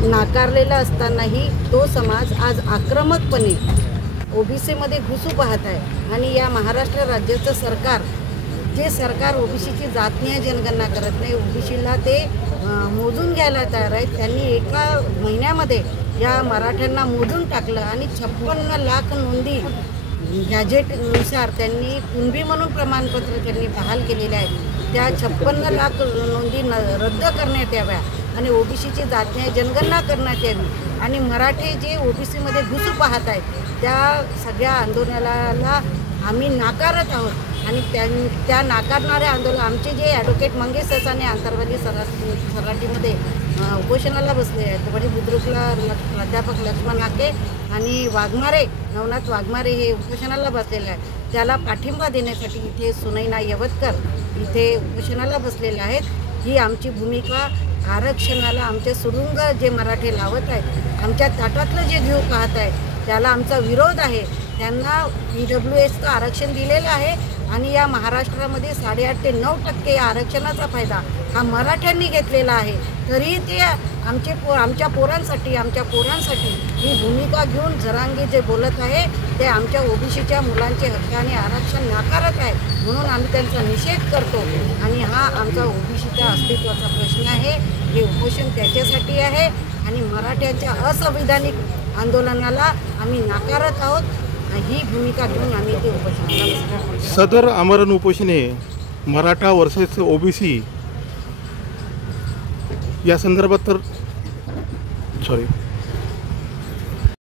नाकारलेला असतानाही तो समाज आज आक्रमकपणे ओबीसीमध्ये घुसू पाहत आहे। आणि या महाराष्ट्र राज्याचं सरकार, जे सरकार ओबीसीची जातीय जनगणना करत नाही, ओबीसीला ते मोजून घ्यायला तयार आहेत, त्यांनी एका महिन्यामध्ये या मराठ्यांना मोजून टाकलं आणि 56 लाख नोंदी गॅजेटनुसार त्यांनी कुणबी म्हणून प्रमाणपत्र त्यांनी बहाल केलेले आहे। त्या 56 लाख नोंदी रद्द करण्यात याव्या आणि ओबीसीची जातीय जनगणना करण्यात यावी आणि मराठे जे ओबीसीमध्ये घुसू पाहत आहेत त्या सगळ्या आंदोलनाला आम्ही नाकारत आहोत। आणि त्या नाकारणाऱ्या आंदोलन आमचे जे ॲडव्होकेट मंगेश ससाने आंतरवाली सराटीमध्ये उपोषणाला बसले आहेत, वडील बुद्रुकला प्राध्यापक लक्ष्मण हाके आणि वाघमारे, नवनाथ वाघमारे हे उपोषणाला बसलेले आहेत, त्याला पाठिंबा देण्यासाठी इथे सुनैना यवतकर इथे उपोषणाला बसलेले आहेत। ही आमची भूमिका आरक्षणाला आमचे सुरुंग जे मराठे लावत आहेत, आमच्या ताटातलं जे घेऊ पाहत आहेत त्याला आमचा विरोध आहे। त्यांना EWSचं आरक्षण दिलेलं आहे आणि या महाराष्ट्रामध्ये 8.5 ते 9% आरक्षणाचा फायदा हा मराठ्यांनी घेतलेला आहे। तरी ते आमच्या पोरांसाठी ही भूमिका घेऊन जरांगे जे बोलत आहे ते आमच्या ओबीसीच्या मुलांचे हक्क आणि आरक्षण नाकारत आहे, म्हणून आम्ही त्यांचा निषेध करतो। आणि हा आमचा ओबीसीच्या अस्तित्वाचा प्रश्न आहे, हे उपोषण त्याच्यासाठी आहे आणि मराठ्यांच्या असंविधानिक आंदोलनाला आम्ही नाकारत आहोत। ही भूमिका घेऊन आम्ही ते उपोषणाला सदर आमरण उपोषण हे मराठा वर्सेस ओबीसी या संदर्भात तर